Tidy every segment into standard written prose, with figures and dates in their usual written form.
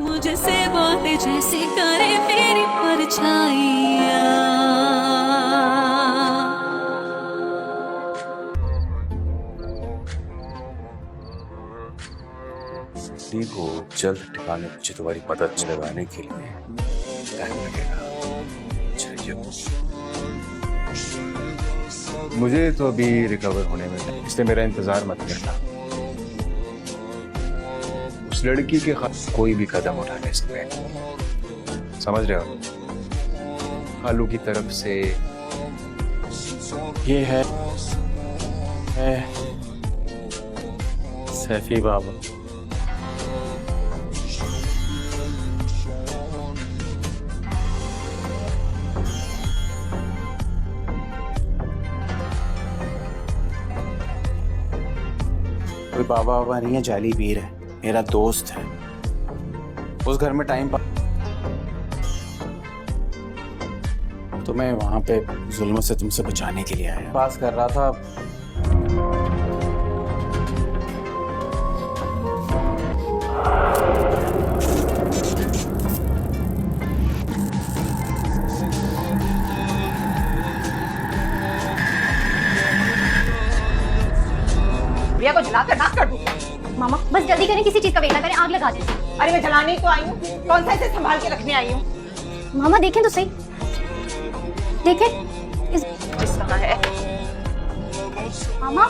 मुझे से बातें जैसे करे मेरी परछाइयाँ। को जल्द ठिकाने मुझे तुम्हारी मदद लगाने के लिए टाइम लगेगा। चाहिए मुझे तो अभी रिकवर होने में, इसलिए मेरा इंतजार मत करना। उस लड़की के खिलाफ कोई भी कदम उठाने से पहले समझ रहे हो, खालू की तरफ से ये है सैफी बाबा। कोई बाबा बाबा नहीं है, जाली पीर है, मेरा दोस्त है। उस घर में टाइम तो मैं वहां पे जुल्म से तुमसे बचाने के लिए आया। पास कर रहा था। भैया को जलाकर नाक कर दूं। मामा बस जल्दी करें, किसी चीज का वेट ना करें, आग लगा दें। अरे मैं जलाने ही तो आई हूँ, कौन सा इसे संभाल के रखने आई हूँ। मामा देखें तो सही, देखें इस कहाँ है? मामा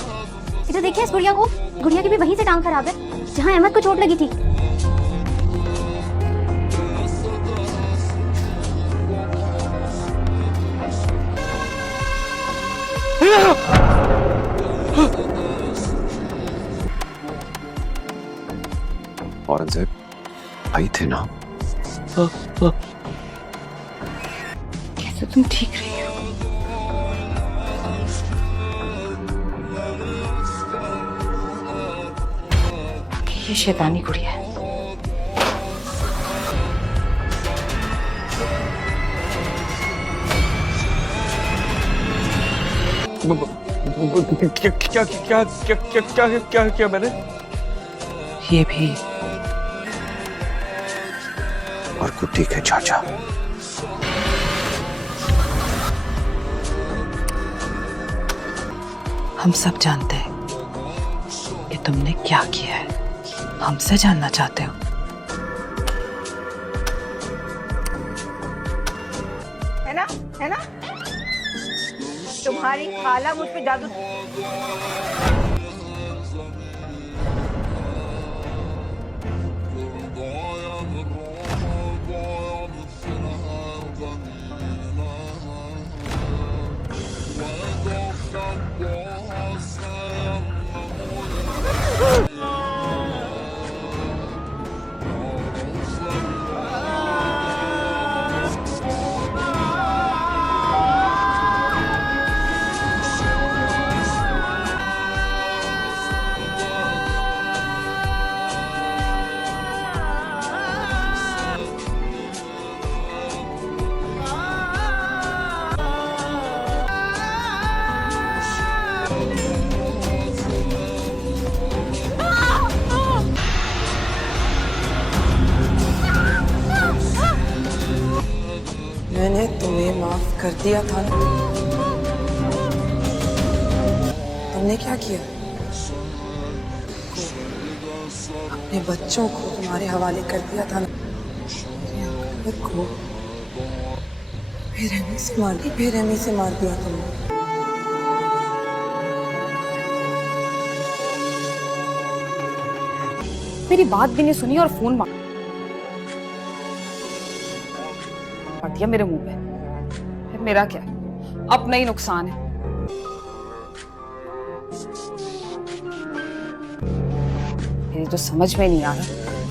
इधर देखिए, इस गुड़िया को, गुड़िया की भी वहीं से टांग खराब है जहाँ अहमद को चोट लगी थी। औरंगजेब आई थे ना? कैसे तुम ठीक रही हो? ये शैतानी गुड़िया है। क्या मैंने? ये भी और कुछ ठीक है चाचा। हम सब जानते हैं कि तुमने क्या किया है। हमसे जानना चाहते हो? है ना, है ना? तुम्हारी खाला मुझ पे जादू। मैंने तुम्हें माफ कर दिया था ना। तुमने क्या किया? अपने बच्चों को तुम्हारे हवाले कर दिया था ना। को बेरहमी से मार दिया तुमने। मेरी बात भी नहीं सुनी और फोन मार दिया मेरे मुंह पे। फिर मेरा क्या, अपना ही नुकसान है। मेरी तो समझ में नहीं आ रहा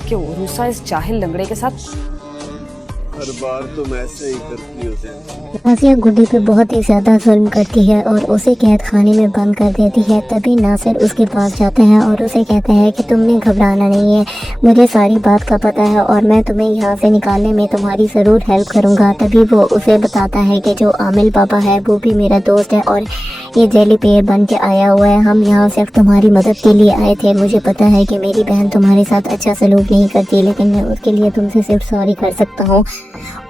कि उरूसा इस जाहिल लंगड़े के साथ हर बार तुम ऐसे ही करती हो ज़ैन। नासिया गुड्डी पे बहुत ही ज़्यादा जुल्म करती है और उसे कैद खाने में बंद कर देती है। तभी नासिर उसके पास जाते हैं और उसे कहते हैं कि तुमने घबराना नहीं है, मुझे सारी बात का पता है और मैं तुम्हें यहाँ से निकालने में तुम्हारी ज़रूर हेल्प करूँगा। तभी वो उसे बताता है कि जो आमिल पापा है वो भी मेरा दोस्त है और ये जेली पेड़ बन के आया हुआ है। हम यहाँ सिर्फ तुम्हारी मदद के लिए आए थे। मुझे पता है कि मेरी बहन तुम्हारे साथ अच्छा सलूक नहीं करती, लेकिन मैं उसके लिए तुमसे सिर्फ सॉरी कर सकता हूँ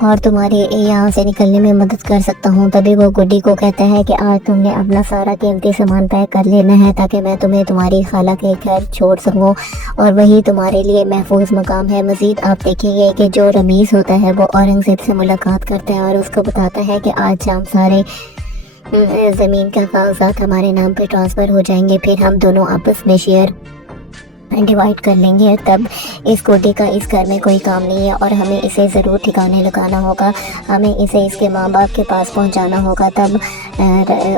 और तुम्हारे यहाँ से निकलने में मदद कर सकता हूँ। तभी वो गुड्डी को कहता है कि आज तुमने अपना सारा कीमती सामान पैक कर लेना है ताकि मैं तुम्हें तुम्हारी खाला के घर छोड़ सकूँ और वही तुम्हारे लिए महफूज मकाम है। मज़ीद आप देखेंगे कि जो रमीज़ होता है वो औरंगज़ेब से मुलाकात करता है और उसको बताता है कि आज शाम सारे ज़मीन का कागजात हमारे नाम पे ट्रांसफ़र हो जाएंगे, फिर हम दोनों आपस में शेयर डिवाइड कर लेंगे। तब इस गुड्डी का इस घर में कोई काम नहीं है और हमें इसे ज़रूर ठिकाने लगाना होगा, हमें इसे इसके माँ बाप के पास पहुंचाना होगा। तब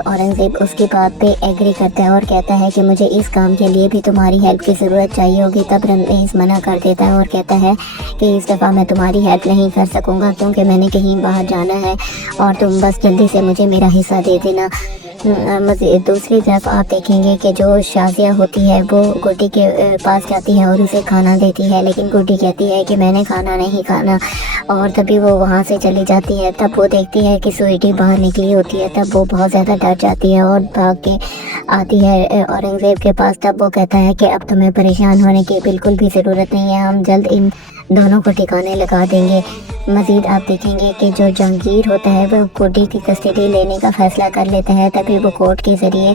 औरंगज़ेब उसकी बात पे एग्री करता है और कहता है कि मुझे इस काम के लिए भी तुम्हारी हेल्प की ज़रूरत चाहिए होगी। तब रमीज़ मना कर देता है और कहता है कि इस दफ़ा मैं तुम्हारी हेल्प नहीं कर सकूँगा क्योंकि मैंने कहीं बाहर जाना है और तुम बस जल्दी से मुझे मेरा हिस्सा दे देना। दूसरी तरफ आप देखेंगे कि जो शाजिया होती है वो गुड्डी के पास जाती है और उसे खाना देती है, लेकिन गुड्डी कहती है कि मैंने खाना नहीं खाना और तभी वो वहाँ से चली जाती है। तब वो देखती है कि स्वीटी बाहर निकली होती है। तब वो बहुत ज़्यादा डर जाती है और भाग के आती है औरंगज़ेब के पास। तब वो कहता है कि अब तुम्हें परेशान होने की बिल्कुल भी ज़रूरत नहीं है, हम जल्द इन दोनों को ठिकाने लगा देंगे। मज़ीद आप देखेंगे कि जो जहांगीर होता है वह गुड्डी की कस्टडी लेने का फ़ैसला कर लेता है। तभी वो कोर्ट के ज़रिए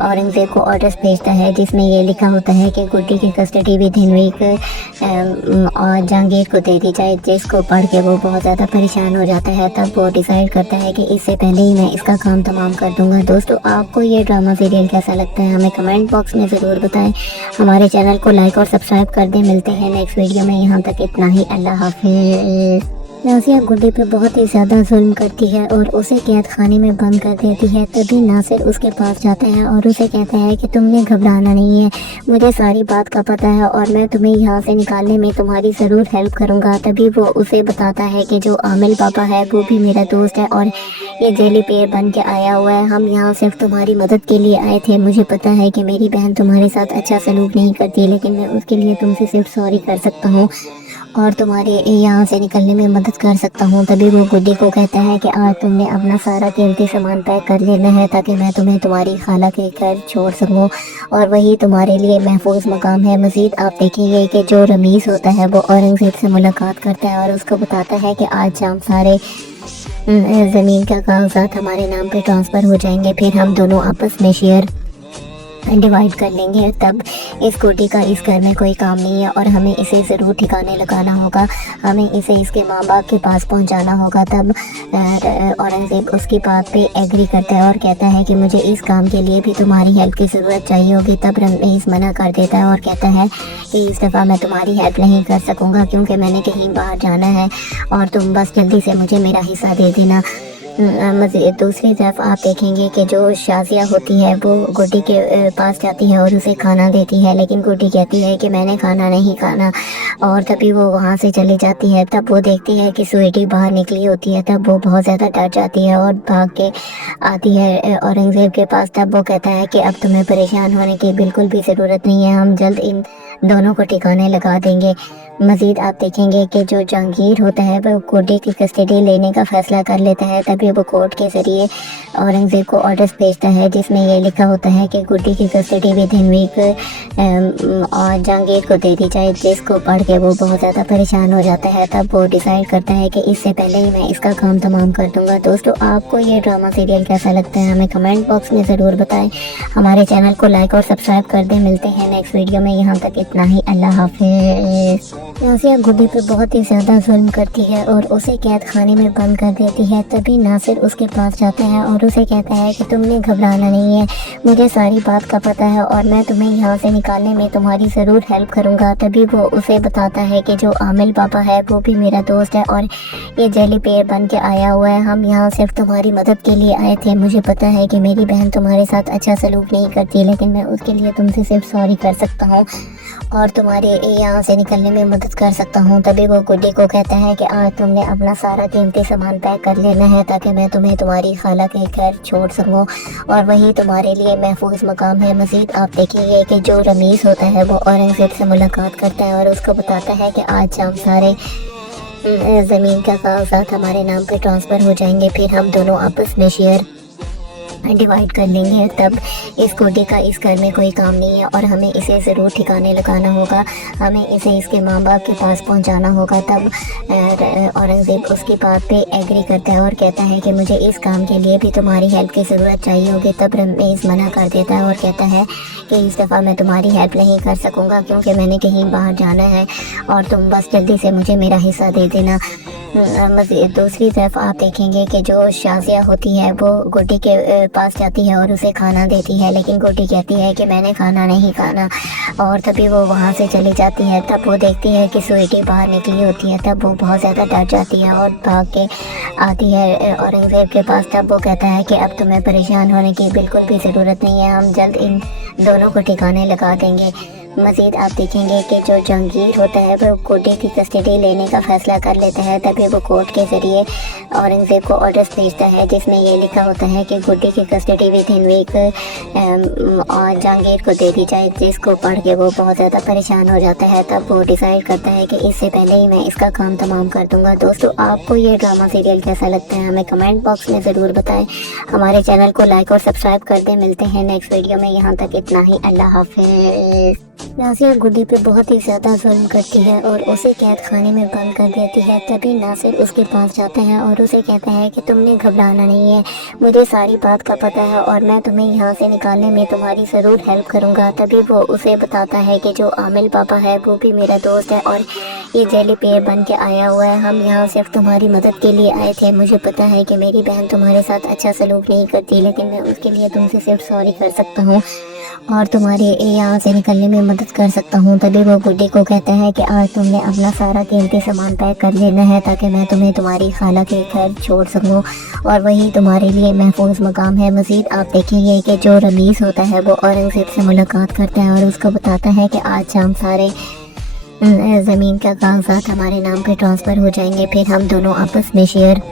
औरंगज़ेब को ऑर्डर्स भेजता है जिसमें ये लिखा होता है कि गुड्डी की कस्टडी विद इन वीक और जहांगीर को दे दी जाए, जिसको पढ़ के वो बहुत ज़्यादा परेशान हो जाता है। तब वो डिसाइड करता है कि इससे पहले ही मैं इसका काम तमाम कर दूँगा। दोस्तों, आपको ये ड्रामा सीरियल कैसा लगता है हमें कमेंट बॉक्स में ज़रूर बताएँ। हमारे चैनल को लाइक और सब्सक्राइब कर दें। मिलते हैं नेक्स्ट वीडियो में, यहाँ तक इतना ही। अल्लाह हाफिज़। नासिया गुड्डी पे बहुत ही ज़्यादा जुल्म करती है और उसे कैद खाने में बंद कर देती है। तभी नासिर उसके पास जाता है और उसे कहता है कि तुमने घबराना नहीं है, मुझे सारी बात का पता है और मैं तुम्हें यहाँ से निकालने में तुम्हारी ज़रूर हेल्प करूँगा। तभी वो उसे बताता है कि जो आमिल पापा है वो भी मेरा दोस्त है और ये जेली पेड़ बन के आया हुआ है। हम यहाँ सिर्फ तुम्हारी मदद के लिए आए थे। मुझे पता है कि मेरी बहन तुम्हारे साथ अच्छा सलूक नहीं करती, लेकिन मैं उसके लिए तुमसे सिर्फ सॉरी कर सकता हूँ और तुम्हारे यहाँ से निकलने में मदद कर सकता हूँ। तभी वो गुड्डी को कहता है कि आज तुमने अपना सारा कीमती सामान पैक कर लेना है ताकि मैं तुम्हें तुम्हारी खाला के घर छोड़ सकूँ और वही तुम्हारे लिए महफूज मकाम है। मज़ीद आप देखेंगे कि जो रमीज़ होता है वो औरंगज़ेब से मुलाकात करता है और उसको बताता है कि आज शाम सारे ज़मीन का कागजात हमारे नाम पे ट्रांसफ़र हो जाएंगे, फिर हम दोनों आपस में शेयर डिवाइड कर लेंगे। तब इस गुड्डी का इस घर में कोई काम नहीं है और हमें इसे ज़रूर ठिकाने लगाना होगा, हमें इसे इसके माँ बाप के पास पहुंचाना होगा। तब औरंगज़ेब उसकी बात पे एग्री करता है और कहता है कि मुझे इस काम के लिए भी तुम्हारी हेल्प की ज़रूरत चाहिए होगी। तब रमीज़ मना कर देता है और कहता है कि इस दफ़ा मैं तुम्हारी हेल्प नहीं कर सकूँगा क्योंकि मैंने कहीं बाहर जाना है और तुम बस जल्दी से मुझे मेरा हिस्सा दे देना। मज़ीद दूसरी तरफ आप देखेंगे कि जो शाजिया होती है वो गुड्डी के पास जाती है और उसे खाना देती है, लेकिन गुड्डी कहती है कि मैंने खाना नहीं खाना और तभी वो वहाँ से चली जाती है। तब वो देखती है कि स्वीटी बाहर निकली होती है। तब वो बहुत ज़्यादा डर जाती है और भाग के आती है औरंगज़ेब के पास। तब वो कहता है कि अब तुम्हें परेशान होने की बिल्कुल भी ज़रूरत नहीं है, हम जल्द इन दोनों को ठिकाने लगा देंगे। मज़ीद आप देखेंगे कि जो जहांगीर होता है वह गुड्डी की कस्टडी लेने का फ़ैसला कर लेता है। तभी वो कोर्ट के ज़रिए औरंगज़ेब को ऑर्डर्स भेजता है जिसमें ये लिखा होता है कि गुड्डी की कस्टडी विद इन वीक और जहांगीर को दे दी जाए, जिसको पढ़ के वो बहुत ज़्यादा परेशान हो जाता है। तब वो डिसाइड करता है कि इससे पहले ही मैं इसका काम तमाम कर दूँगा। दोस्तों, आपको ये ड्रामा सीरियल कैसा लगता है हमें कमेंट बॉक्स में ज़रूर बताएँ। हमारे चैनल को लाइक और सब्सक्राइब कर दें। मिलते हैं नेक्स्ट वीडियो में, यहाँ तक इतना ही। अल्लाह हाफिज़। नासिया गुड्डी पे बहुत ही ज़्यादा जुल्म करती है और उसे कैद खाने में बंद कर देती है। तभी नासिर उसके पास जाता है और उसे कहता है कि तुमने घबराना नहीं है, मुझे सारी बात का पता है और मैं तुम्हें यहाँ से निकालने में तुम्हारी ज़रूर हेल्प करूँगा। तभी वो उसे बताता है कि जो आमिल पापा है वो भी मेरा दोस्त है और ये जेली पेड़ बन के आया हुआ है। हम यहाँ सिर्फ तुम्हारी मदद के लिए आए थे। मुझे पता है कि मेरी बहन तुम्हारे साथ अच्छा सलूक नहीं करती, लेकिन मैं उसके लिए तुमसे सिर्फ सॉरी कर सकता हूँ और तुम्हारे यहाँ से निकलने में मदद कर सकता हूँ। तभी वो गुड्डी को कहता है कि आज तुमने अपना सारा कीमती सामान पैक कर लेना है ताकि मैं तुम्हें तुम्हारी खाला के घर छोड़ सकूँ और वही तुम्हारे लिए महफूज मकाम है। मज़ीद आप देखेंगे कि जो रमीज़ होता है वो औरंगज़ेब से मुलाकात करता है और उसको बताता है कि आज शाम सारे ज़मीन का कागजात हमारे नाम पे ट्रांसफ़र हो जाएंगे, फिर हम दोनों आपस में शेयर डिवाइड कर लेंगे। तब इस गुड्डी का इस घर में कोई काम नहीं है और हमें इसे ज़रूर ठिकाने लगाना होगा, हमें इसे इसके माँ बाप के पास पहुंचाना होगा। तब औरंगज़ेब उसकी बात पे एग्री करता है और कहता है कि मुझे इस काम के लिए भी तुम्हारी हेल्प की ज़रूरत चाहिए होगी। तब रमीज़ मना कर देता है और कहता है कि इस दफ़ा मैं तुम्हारी हेल्प नहीं कर सकूँगा क्योंकि मैंने कहीं बाहर जाना है और तुम बस जल्दी से मुझे मेरा हिस्सा दे देना। दूसरी तरफ आप देखेंगे कि जो शाज़िया होती है वो गुड्डी के पास जाती है और उसे खाना देती है, लेकिन गुड्डी कहती है कि मैंने खाना नहीं खाना और तभी वो वहाँ से चली जाती है। तब वो देखती है कि स्वीटी बाहर निकली होती है। तब वो बहुत ज़्यादा डर जाती है और भाग के आती है औरंगज़ेब के पास। तब वो कहता है कि अब तुम्हें परेशान होने की बिल्कुल भी ज़रूरत नहीं है, हम जल्द इन दोनों को ठिकाने लगा देंगे। मज़ीद आप देखेंगे कि जो जहांगीर होता है वो गुड्डी की कस्टडी लेने का फ़ैसला कर लेता है। तभी वो कोर्ट के ज़रिए औरंगज़ेब को ऑर्डर्स भेजता है जिसमें ये लिखा होता है कि गुड्डी की कस्टडी विद इन वीक और जहांगीर को दे दी जाए, जिसको पढ़ के वो बहुत ज़्यादा परेशान हो जाता है। तब वो डिसाइड करता है कि इससे पहले ही मैं इसका काम तमाम कर दूँगा। दोस्तों, आपको ये ड्रामा सीरियल कैसा लगता है हमें कमेंट बॉक्स में ज़रूर बताएँ। हमारे चैनल को लाइक और सब्सक्राइब कर दें। मिलते हैं नेक्स्ट वीडियो में। यहाँ तक इतना ही। अल्लाह हाफिज़। नासिर गुड्डी पे बहुत ही ज़्यादा जुल्म करती है और उसे कैद खाने में बंद कर देती है। तभी नासिर उसके पास जाता है और उसे कहता है कि तुमने घबराना नहीं है, मुझे सारी बात का पता है और मैं तुम्हें यहाँ से निकालने में तुम्हारी ज़रूर हेल्प करूँगा। तभी वो उसे बताता है कि जो आमिल पापा है वो भी मेरा दोस्त है और ये जेली पेड़ बन के आया हुआ है। हम यहाँ सिर्फ तुम्हारी मदद के लिए आए थे। मुझे पता है कि मेरी बहन तुम्हारे साथ अच्छा सलूक नहीं करती, लेकिन मैं उसके लिए तुमसे सिर्फ सॉरी कर सकता हूँ और तुम्हारे यहाँ से निकलने में मदद कर सकता हूँ। तभी वो गुड्डी को कहता है कि आज तुमने अपना सारा कीमती सामान पैक कर लेना है ताकि मैं तुम्हें तुम्हारी खाला के घर छोड़ सकूँ और वही तुम्हारे लिए महफूज मकाम है। मज़ीद आप देखेंगे कि जो रमीज़ होता है वो औरंगज़ेब से मुलाकात करता है और उसको बताता है कि आज शाम सारे ज़मीन का कागजात हमारे नाम पे ट्रांसफ़र हो जाएंगे, फिर हम दोनों आपस में शेयर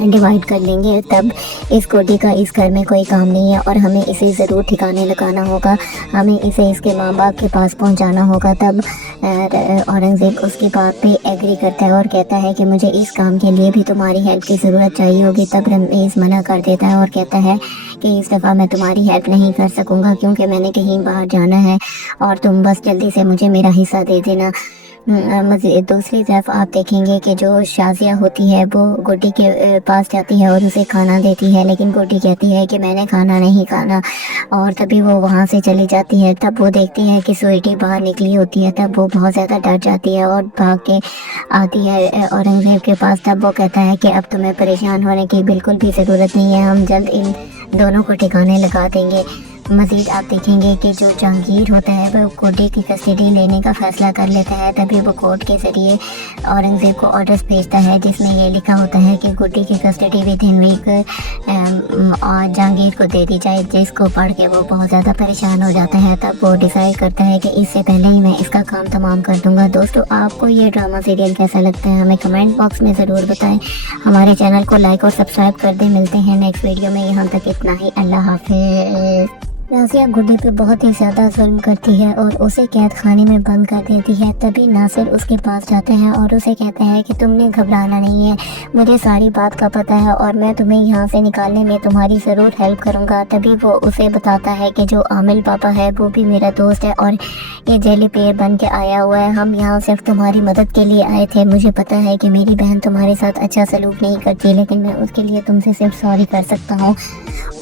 डिवाइड कर लेंगे। तब इस गुड्डी का इस घर में कोई काम नहीं है और हमें इसे ज़रूर ठिकाने लगाना होगा, हमें इसे इसके माँ बाप के पास पहुंचाना होगा। तब औरंगज़ेब उसकी बात पे एग्री करता है और कहता है कि मुझे इस काम के लिए भी तुम्हारी हेल्प की ज़रूरत चाहिए होगी। तब रमीज़ मना कर देता है और कहता है कि इस दफ़ा मैं तुम्हारी हेल्प नहीं कर सकूँगा क्योंकि मैंने कहीं बाहर जाना है और तुम बस जल्दी से मुझे मेरा हिस्सा दे देना। दूसरी तरफ आप देखेंगे कि जो शाज़िया होती है वो गुड्डी के पास जाती है और उसे खाना देती है, लेकिन गुड्डी कहती है कि मैंने खाना नहीं खाना और तभी वो वहाँ से चली जाती है। तब वो देखती है कि स्वीटी बाहर निकली होती है। तब वो बहुत ज़्यादा डर जाती है और भाग के आती है औरंगज़ेब के पास। तब वो कहता है कि अब तुम्हें परेशान होने की बिल्कुल भी ज़रूरत नहीं है, हम जल्द इन दोनों को ठिकाने लगा देंगे। मज़ीद आप देखेंगे कि जो जहांगीर होता है वह गुड्डी की कस्टडी लेने का फ़ैसला कर लेता है। तभी वो कोर्ट के ज़रिए औरंगज़ेब को ऑर्डर्स भेजता है जिसमें ये लिखा होता है कि गुड्डी की कस्टडी विद इन वीक और जहांगीर को दे दी जाए, जिसको पढ़ के वो बहुत ज़्यादा परेशान हो जाता है। तब वो डिसाइड करता है कि इससे पहले ही मैं इसका काम तमाम कर दूँगा। दोस्तों, आपको ये ड्रामा सीरियल कैसा लगता है हमें कमेंट बॉक्स में ज़रूर बताएँ। हमारे चैनल को लाइक और सब्सक्राइब कर दें। मिलते हैं नेक्स्ट वीडियो में। यहाँ तक इतना ही। अल्लाह हाफिज़। नासिया गुड्डी पे बहुत ही ज़्यादा जुल्म करती है और उसे कैद खाने में बंद कर देती है। तभी नासिर उसके पास जाते हैं और उसे कहते हैं कि तुमने घबराना नहीं है, मुझे सारी बात का पता है और मैं तुम्हें यहाँ से निकालने में तुम्हारी ज़रूर हेल्प करूँगा। तभी वो उसे बताता है कि जो आमिल पापा है वो भी मेरा दोस्त है और ये जेली पेड़ बन के आया हुआ है। हम यहाँ सिर्फ तुम्हारी मदद के लिए आए थे। मुझे पता है कि मेरी बहन तुम्हारे साथ अच्छा सलूक नहीं करती, लेकिन मैं उसके लिए तुमसे सिर्फ सॉरी कर सकता हूँ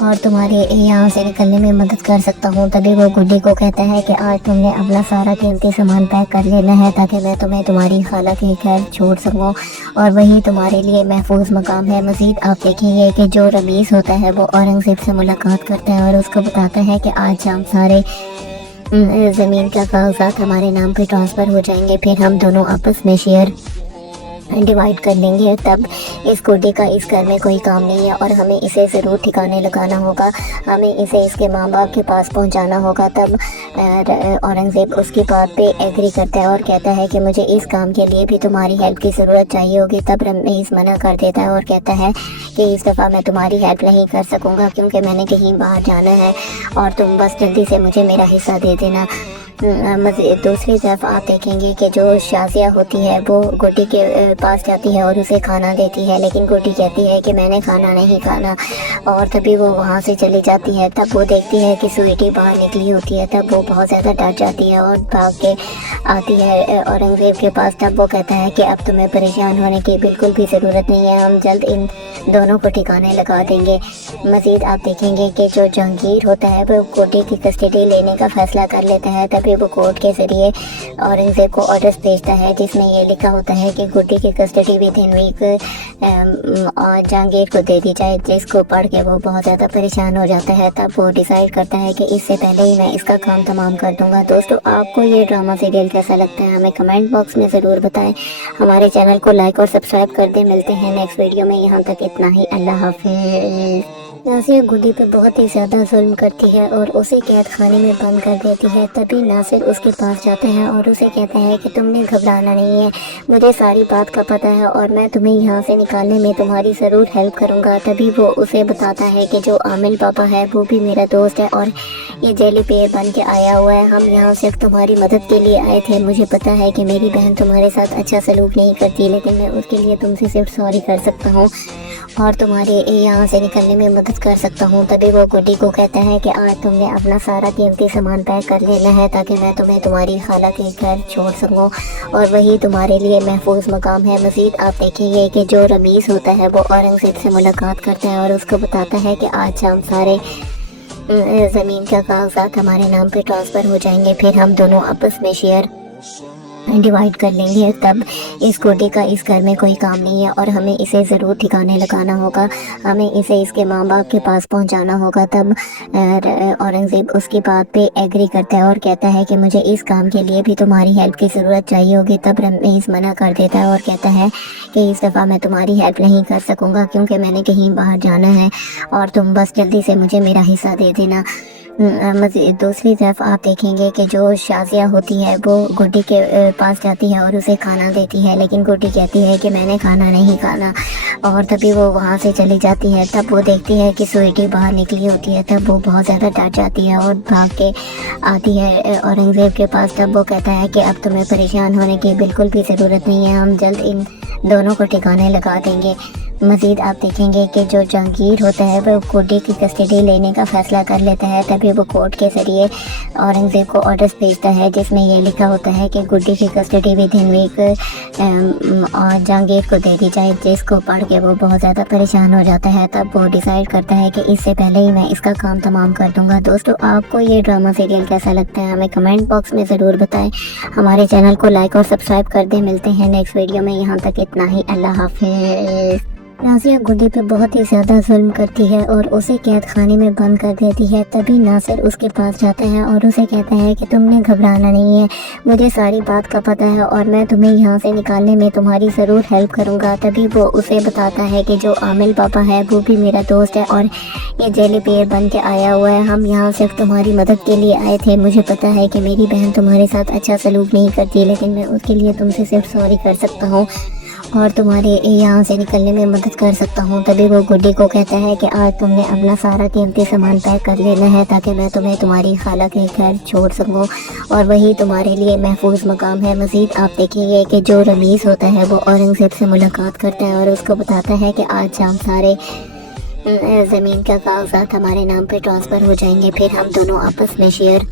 और तुम्हारे यहाँ से निकलने में मदद मदद कर सकता हूँ। तभी वो गुड्डी को कहता है कि आज तुमने अपना सारा कीमती सामान पैक कर लेना है ताकि मैं तुम्हें तुम्हारी खाला के घर छोड़ सकूँ और वही तुम्हारे लिए महफूज मकाम है। मज़ीद आप देखेंगे कि जो रमीज़ होता है वो औरंगज़ेब से मुलाकात करता है और उसको बताता है कि आज हम सारे ज़मीन का कागजात हमारे नाम पे ट्रांसफ़र हो जाएंगे, फिर हम दोनों आपस में शेयर डिवाइड कर लेंगे। तब इस गुड्डी का इस घर में कोई काम नहीं है और हमें इसे ज़रूर ठिकाने लगाना होगा, हमें इसे इसके माँ बाप के पास पहुंचाना होगा। तब औरंगज़ेब उसकी बात पे एग्री करता है और कहता है कि मुझे इस काम के लिए भी तुम्हारी हेल्प की ज़रूरत चाहिए होगी। तब रमीज़ मना कर देता है और कहता है कि इस दफ़ा मैं तुम्हारी हेल्प नहीं कर सकूँगा क्योंकि मैंने कहीं बाहर जाना है और तुम बस जल्दी से मुझे मेरा हिस्सा दे देना। दूसरी तरफ आप देखेंगे कि जो शाजिया होती है वो गुड्डी के पास जाती है और उसे खाना देती है, लेकिन गुड्डी कहती है कि मैंने खाना नहीं खाना और तभी वो वहाँ से चली जाती है। तब वो देखती है कि स्वीटी बाहर निकली होती है। तब वो बहुत ज़्यादा डर जाती है और भाग के आती है औरंगज़ेब के पास। तब वो कहता है कि अब तुम्हें परेशान होने की बिल्कुल भी ज़रूरत नहीं है, हम जल्द इन दोनों को ठिकाने लगा देंगे। मज़ीद आप देखेंगे कि जो जहांगीर होता है वो गुड्डी की कस्टडी लेने का फ़ैसला कर लेता है। तभी वो कोर्ट के ज़रिए औरंगज़ेब को ऑर्डर्स भेजता है जिसमें ये लिखा होता है कि गुड्डी की कस्टडी विद इन वीक और जहांगीर को दे दी जाए, जिसको पढ़ के वो बहुत ज़्यादा परेशान हो जाता है। तब वो डिसाइड करता है कि इससे पहले ही मैं इसका काम तमाम कर दूंगा। दोस्तों आपको ये ड्रामा सीरियल कैसा लगता है हमें कमेंट बॉक्स में ज़रूर बताएं। हमारे चैनल को लाइक और सब्सक्राइब कर दें। मिलते हैं नेक्स्ट वीडियो में, यहाँ तक इतना ही। अल्लाह हाफिज़। नासिर गुड्डी पे बहुत ही ज़्यादा जुल्म करती है और उसे कैद खाने में बंद कर देती है। तभी नासिर उसके पास जाता है और उसे कहता है कि तुमने घबराना नहीं है, मुझे सारी बात का पता है और मैं तुम्हें यहाँ से निकालने में तुम्हारी ज़रूर हेल्प करूँगा। तभी वो उसे बताता है कि जो आमिल पापा है वो भी मेरा दोस्त है और ये जेली पेड़ बन के आया हुआ है। हम यहाँ सिर्फ तुम्हारी मदद के लिए आए थे। मुझे पता है कि मेरी बहन तुम्हारे साथ अच्छा सलूक नहीं करती, लेकिन मैं उसके लिए तुमसे सिर्फ सॉरी कर सकता हूँ और तुम्हारे यहाँ से निकलने में मदद कर सकता हूँ। तभी वो गुड्डी को कहता है कि आज तुमने अपना सारा कीमती सामान पैक कर लेना है ताकि मैं तुम्हें तुम्हारी खाला के घर छोड़ सकूँ और वही तुम्हारे लिए महफूज मकाम है। मज़ीद आप देखेंगे कि जो रमीज़ होता है वो औरंगज़ेब से मुलाकात करता है और उसको बताता है कि आज हम सारे ज़मीन का कागजात हमारे नाम पे ट्रांसफ़र हो जाएंगे, फिर हम दोनों आपस में शेयर डिवाइड कर लेंगे। तब इस गुड्डी का इस घर में कोई काम नहीं है और हमें इसे ज़रूर ठिकाने लगाना होगा, हमें इसे इसके माँ बाप के पास पहुंचाना होगा। तब औरंगज़ेब उसकी बात पे एग्री करता है और कहता है कि मुझे इस काम के लिए भी तुम्हारी हेल्प की ज़रूरत चाहिए होगी। तब रमीज़ मना कर देता है और कहता है कि इस दफ़ा मैं तुम्हारी हेल्प नहीं कर सकूँगा क्योंकि मैंने कहीं बाहर जाना है और तुम बस जल्दी से मुझे मेरा हिस्सा दे देना। दूसरी तरफ आप देखेंगे कि जो शाजिया होती है वो गुड्डी के पास जाती है और उसे खाना देती है, लेकिन गुड्डी कहती है कि मैंने खाना नहीं खाना और तभी वो वहाँ से चली जाती है। तब वो देखती है कि स्वीटी बाहर निकली होती है। तब वो बहुत ज़्यादा डर जाती है और भाग के आती है औरंगज़ेब के पास। तब वो कहता है कि अब तुम्हें परेशान होने की बिल्कुल भी ज़रूरत नहीं है, हम जल्द इन दोनों को ठिकाने लगा देंगे। मज़ीद आप देखेंगे कि जो जहांगीर होता है वो गुड्डी की कस्टडी लेने का फ़ैसला कर लेता है। तभी वो कोर्ट के ज़रिए औरंगज़ेब को ऑर्डर्स भेजता है जिसमें ये लिखा होता है कि गुड्डी की कस्टडी विद इन वीक और जहांगीर को दे दी जाए, जिसको पढ़ के वो बहुत ज़्यादा परेशान हो जाता है। तब वो डिसाइड करता है कि इससे पहले ही मैं इसका काम तमाम कर दूँगा। दोस्तों आपको ये ड्रामा सीरियल कैसा लगता है हमें कमेंट बॉक्स में ज़रूर बताएँ। हमारे चैनल को लाइक और सब्सक्राइब कर दें। मिलते हैं नेक्स्ट वीडियो में, यहाँ तक इतना ही। अल्लाह हाफिज़। नासिर गुड्डी पे बहुत ही ज़्यादा जुल्म करती है और उसे कैद खाने में बंद कर देती है। तभी नासिर उसके पास जाता है और उसे कहता है कि तुमने घबराना नहीं है, मुझे सारी बात का पता है और मैं तुम्हें यहाँ से निकालने में तुम्हारी ज़रूर हेल्प करूँगा। तभी वो उसे बताता है कि जो आमिल पापा है वो भी मेरा दोस्त है और ये जेली पेड़ बन के आया हुआ है। हम यहाँ सिर्फ तुम्हारी मदद के लिए आए थे। मुझे पता है कि मेरी बहन तुम्हारे साथ अच्छा सलूक नहीं करती, लेकिन मैं उसके लिए तुमसे सिर्फ सॉरी कर सकता हूँ और तुम्हारे यहाँ से निकलने में मदद कर सकता हूँ। तभी वो गुड्डी को कहता है कि आज तुमने अपना सारा कीमती सामान पैक कर लेना है ताकि मैं तुम्हें तुम्हारी खाला के घर छोड़ सकूँ और वही तुम्हारे लिए महफूज मकाम है। मज़ीद आप देखेंगे कि जो रमीज़ होता है वो औरंगज़ेब से मुलाकात करता है और उसको बताता है कि आज हम सारे ज़मीन का कागजात हमारे नाम पे ट्रांसफ़र हो जाएंगे, फिर हम दोनों आपस में शेयर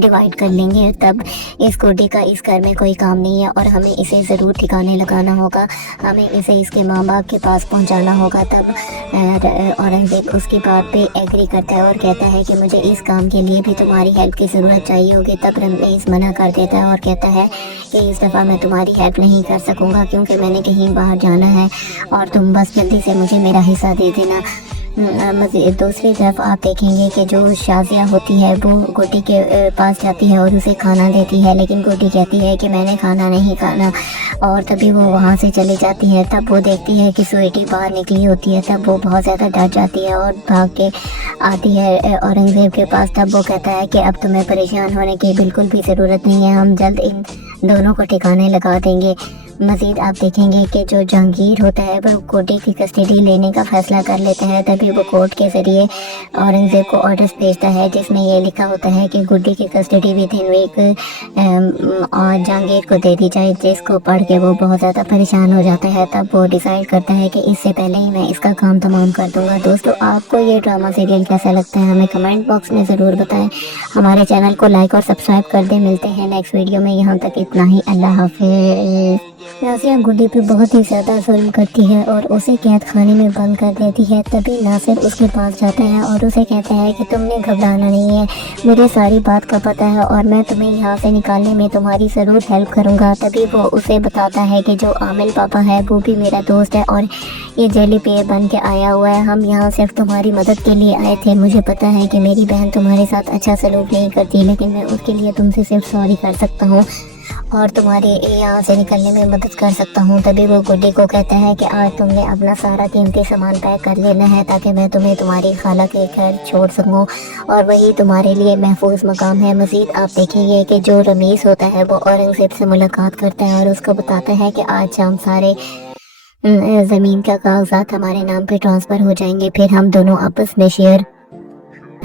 डिवाइड कर लेंगे, तब इस गोटी का इस घर में कोई काम नहीं है और हमें इसे ज़रूर ठिकाने लगाना होगा। हमें इसे इसके माँ बाप के पास पहुंचाना होगा। तब औरंगज़ेब उसकी बात पे एग्री करता है और कहता है कि मुझे इस काम के लिए भी तुम्हारी हेल्प की ज़रूरत चाहिए होगी। तब रमीज़ मना कर देता है और कहता है कि इस दफ़ा मैं तुम्हारी हेल्प नहीं कर सकूँगा क्योंकि मैंने कहीं बाहर जाना है और तुम बस जल्दी से मुझे मेरा हिस्सा दे देना। मज़ीद दूसरी तरफ आप देखेंगे कि जो शाज़िया होती है वो गोटी के पास जाती है और उसे खाना देती है, लेकिन गोटी कहती है कि मैंने खाना नहीं खाना और तभी वो वहाँ से चली जाती है। तब वो देखती है कि स्वीटी बाहर निकली होती है। तब वो बहुत ज़्यादा डर जाती है और भाग के आती है औरंगज़ेब के पास। तब वो कहता है कि अब तुम्हें परेशान होने की बिल्कुल भी ज़रूरत नहीं है, हम जल्द इन दोनों को ठिकाने लगा देंगे। मज़ीद आप देखेंगे कि जो जहांगीर होता है वो गोटी की कस्टडी लेने का फ़ैसला कर लेता है। तभी वो कोर्ट के ज़रिए औरंगज़ेब को ऑर्डर्स भेजता है जिसमें ये लिखा होता है कि गोटी की कस्टडी विद इन वीक और जहांगीर को दे दी जाए, जिसको पढ़ के वो बहुत ज़्यादा परेशान हो जाता है। तब वो डिसाइड करता है कि इससे पहले ही मैं इसका काम तमाम कर दूँगा। दोस्तों, आपको ये ड्रामा सीरियल कैसा लगता है हमें कमेंट बॉक्स में ज़रूर बताएँ। हमारे चैनल को लाइक और सब्सक्राइब कर दें। मिलते हैं नेक्स्ट वीडियो में। यहाँ तक इतना ही। अल्लाह हाफिज़। नासिया गुड्डी पे बहुत ही ज़्यादा जुल्म करती है और उसे कैद खाने में बंद कर देती है। तभी नासिर उसके पास जाता है और उसे कहता है कि तुमने घबराना नहीं है, मुझे सारी बात का पता है और मैं तुम्हें यहाँ से निकालने में तुम्हारी ज़रूर हेल्प करूँगा। तभी वो उसे बताता है कि जो आमिल पापा है वो भी मेरा दोस्त है और ये जेली पे बन के आया हुआ है। हम यहाँ सिर्फ तुम्हारी मदद के लिए आए थे। मुझे पता है कि मेरी बहन तुम्हारे साथ अच्छा सलूक नहीं करती, लेकिन मैं उसके लिए तुमसे सिर्फ सॉरी कर सकता हूँ और तुम्हारे यहाँ से निकलने में मदद कर सकता हूँ। तभी वो गुड्डी को कहता है कि आज तुमने अपना सारा कीमती सामान पैक कर लेना है ताकि मैं तुम्हें तुम्हारी खाला के घर छोड़ सकूँ और वही तुम्हारे लिए महफूज मकाम है। मज़ीद आप देखेंगे कि जो रमीज़ होता है वो औरंगज़ेब से मुलाकात करता है और उसको बताता है कि आज शाम सारे ज़मीन का कागजात हमारे नाम पे ट्रांसफ़र हो जाएंगे, फिर हम दोनों आपस में शेयर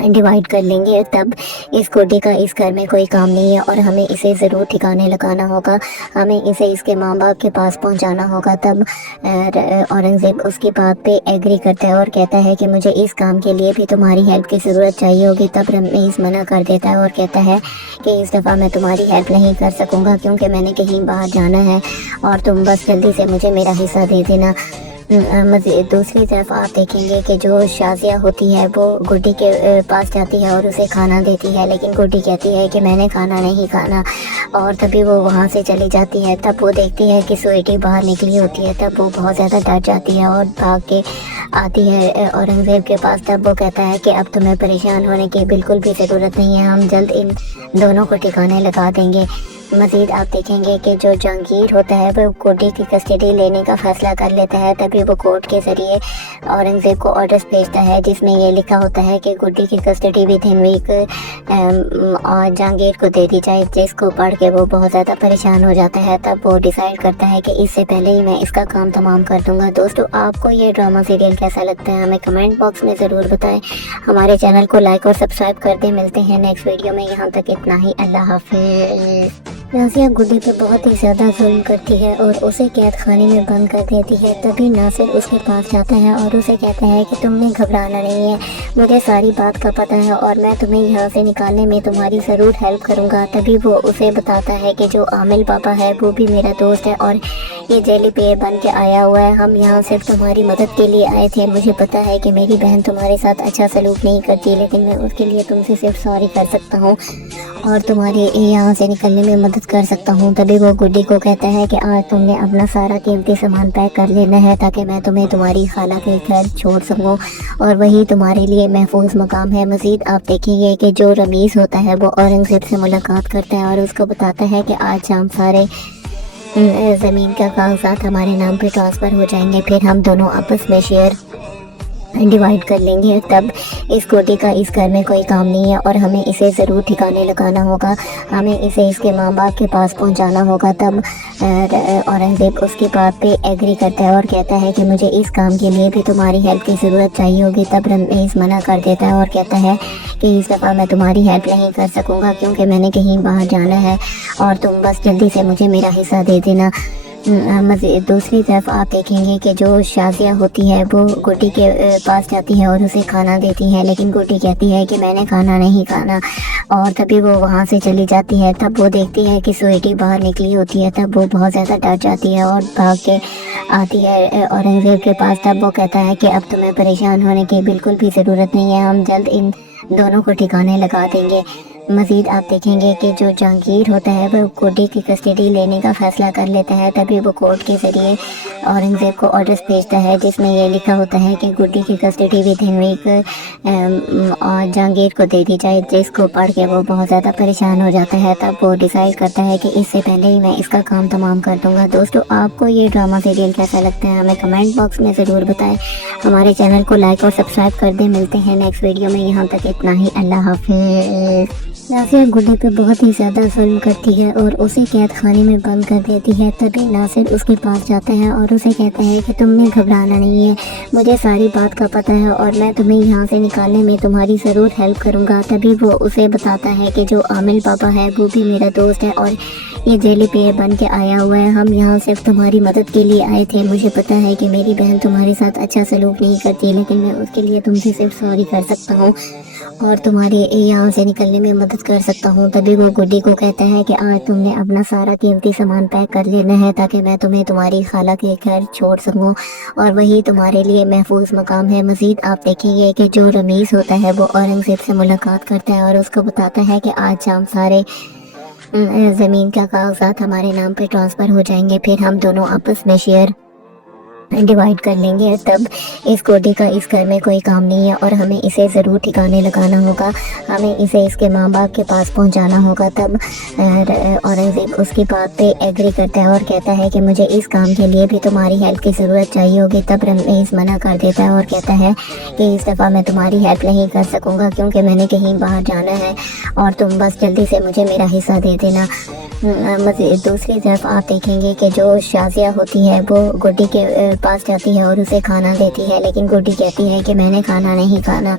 डिवाइड कर लेंगे। तब इस गोटी का इस घर में कोई काम नहीं है और हमें इसे ज़रूर ठिकाने लगाना होगा। हमें इसे इसके माँ बाप के पास पहुंचाना होगा। तब औरंगज़ेब उसकी बात पे एग्री करता है और कहता है कि मुझे इस काम के लिए भी तुम्हारी हेल्प की ज़रूरत चाहिए होगी। तब रमीज़ मना कर देता है और कहता है कि इस दफ़ा मैं तुम्हारी हेल्प नहीं कर सकूँगा क्योंकि मैंने कहीं बाहर जाना है और तुम बस जल्दी से मुझे मेरा हिस्सा दे देना। मज़ीद दूसरी तरफ आप देखेंगे कि जो शाज़िया होती है वो गुड्डी के पास जाती है और उसे खाना देती है, लेकिन गुड्डी कहती है कि मैंने खाना नहीं खाना और तभी वो वहाँ से चली जाती है। तब वो देखती है कि स्वीटी बाहर निकली होती है। तब वो बहुत ज़्यादा डर जाती है और भाग के आती है औरंगज़ेब के पास। तब वो कहता है कि अब तुम्हें परेशान होने की बिल्कुल भी ज़रूरत नहीं है, हम जल्द इन दोनों को ठिकाने लगा देंगे। मज़ीद आप देखेंगे कि जो जहांगीर होता है वो गोटी की कस्टडी लेने का फ़ैसला कर लेता है। तभी वो कोर्ट के ज़रिए औरंगज़ेब को ऑर्डर्स भेजता है जिसमें ये लिखा होता है कि गोटी की कस्टडी विद इन वीक और जहांगीर को दे दी जाए, जिसको पढ़ के वो बहुत ज़्यादा परेशान हो जाता है। तब वो डिसाइड करता है कि इससे पहले ही मैं इसका काम तमाम कर दूँगा। दोस्तों, आपको ये ड्रामा सीरियल कैसा लगता है हमें कमेंट बॉक्स में ज़रूर बताएँ। हमारे चैनल को लाइक और सब्सक्राइब कर दें। मिलते हैं नेक्स्ट वीडियो में। यहाँ तक इतना ही। अल्लाह हाफिज़। नासिया गुड्डी पे बहुत ही ज़्यादा जुल्म करती है और उसे कैद खाने में बंद कर देती है। तभी नासिर उसके पास जाता है और उसे कहता है कि तुमने घबराना नहीं है, मुझे सारी बात का पता है और मैं तुम्हें यहाँ से निकालने में तुम्हारी ज़रूर हेल्प करूँगा। तभी वो उसे बताता है कि जो आमिल पापा है वो भी मेरा दोस्त है और ये जेली पे बन के आया हुआ है। हम यहाँ सिर्फ तुम्हारी मदद के लिए आए थे। मुझे पता है कि मेरी बहन तुम्हारे साथ अच्छा सलूक नहीं करती, लेकिन मैं उसके लिए तुमसे सिर्फ सॉरी कर सकता हूँ और तुम्हारे यहाँ से निकलने में मदद कर सकता हूँ। तभी वो गुड्डी को कहता है कि आज तुमने अपना सारा कीमती सामान पैक कर लेना है ताकि मैं तुम्हें तुम्हारी खाला के घर छोड़ सकूँ और वही तुम्हारे लिए महफूज मकाम है। मज़ीद आप देखेंगे कि जो रमीज़ होता है वो औरंगज़ेब से मुलाकात करता है और उसको बताता है कि आज शाम सारे ज़मीन का कागजात हमारे नाम पे ट्रांसफ़र हो जाएंगे, फिर हम दोनों आपस में शेयर डिवाइड कर लेंगे। तब इस गोटी का इस घर में कोई काम नहीं है और हमें इसे ज़रूर ठिकाने लगाना होगा। हमें इसे इसके माँ बाप के पास पहुंचाना होगा। तब औरंगज़ेब उसकी बात पे एग्री करता है और कहता है कि मुझे इस काम के लिए भी तुम्हारी हेल्प की ज़रूरत चाहिए होगी। तब रमीज़ मना कर देता है और कहता है कि इस दफ़ा मैं तुम्हारी हेल्प नहीं कर सकूँगा क्योंकि मैंने कहीं बाहर जाना है और तुम बस जल्दी से मुझे मेरा हिस्सा दे देना। मज़ीद दूसरी तरफ आप देखेंगे कि जो शाजिया होती है वो गुड्डी के पास जाती है और उसे खाना देती है, लेकिन गुड्डी कहती है कि मैंने खाना नहीं खाना, और तभी वो वहाँ से चली जाती है। तब वो देखती है कि स्वीटी बाहर निकली होती है। तब वो बहुत ज़्यादा डर जाती है और भाग के आती है औरंगज़ेब के पास। तब वो कहता है कि अब तुम्हें परेशान होने की बिल्कुल भी ज़रूरत नहीं है, हम जल्द इन दोनों को ठिकाने लगा देंगे। मज़ीद आप देखेंगे कि जो जहांगीर होता है वो गुड्डी की कस्टडी लेने का फ़ैसला कर लेता है। तभी वो कोर्ट के ज़रिए औरंगज़ेब को ऑर्डर्स भेजता है जिसमें ये लिखा होता है कि गुड्डी की कस्टडी विद इन वीक और जहांगीर को दे दी जाए, जिसको पढ़ के वो बहुत ज़्यादा परेशान हो जाता है। तब वो डिसाइड करता है कि इससे पहले ही मैं इसका काम तमाम कर दूँगा। दोस्तों, आपको ये ड्रामा सीरियल कैसा लगता है हमें कमेंट बॉक्स में ज़रूर बताएं। हमारे चैनल को लाइक और सब्सक्राइब कर दें। मिलते हैं नेक्स्ट वीडियो में। यहाँ तक इतना ही। अल्लाह हाफिज़। नासिर गुड्डी पे बहुत ही ज़्यादा जुल्म करती है और उसे कैद खाने में बंद कर देती है। तभी नासिर उसके पास जाता है और उसे कहता है कि तुमने घबराना नहीं है, मुझे सारी बात का पता है और मैं तुम्हें यहाँ से निकालने में तुम्हारी ज़रूर हेल्प करूँगा। तभी वो उसे बताता है कि जो आमिल पापा है वो भी मेरा दोस्त है और ये जेली पे बन के आया हुआ है। हम यहाँ सिर्फ तुम्हारी मदद के लिए आए थे। मुझे पता है कि मेरी बहन तुम्हारे साथ अच्छा सलूक नहीं करती, लेकिन मैं उसके लिए तुमसे सिर्फ सॉरी कर सकता हूँ और तुम्हारे यहाँ से निकलने में मदद कर सकता हूँ। तभी वो गुड्डी को कहता है कि आज तुमने अपना सारा कीमती सामान पैक कर लेना है ताकि मैं तुम्हें तुम्हारी खाला के घर छोड़ सकूँ और वही तुम्हारे लिए महफूज मकाम है। मज़ीद आप देखेंगे कि जो रमीज़ होता है वो औरंगज़ेब से मुलाकात करता है और उसको बताता है कि आज शाम सारे ज़मीन का कागजात हमारे नाम पे ट्रांसफ़र हो जाएंगे, फिर हम दोनों आपस में शेयर डिवाइड कर लेंगे। तब इस गुड्डी का इस घर में कोई काम नहीं है और हमें इसे ज़रूर ठिकाने लगाना होगा, हमें इसे इसके माँ बाप के पास पहुंचाना होगा। तब औरंगज़ेब उसकी बात पे एग्री करता है और कहता है कि मुझे इस काम के लिए भी तुम्हारी हेल्प की ज़रूरत चाहिए होगी। तब रमीज़ मना कर देता है और कहता है कि इस दफ़ा मैं तुम्हारी हेल्प नहीं कर सकूँगा क्योंकि मैंने कहीं बाहर जाना है और तुम बस जल्दी से मुझे मेरा हिस्सा दे देना। मज़ीद दूसरी तरफ आप देखेंगे कि जो शाजिया होती है वो गुड्डी के पास जाती है और उसे खाना देती है, लेकिन गुड्डी कहती है कि मैंने खाना नहीं खाना,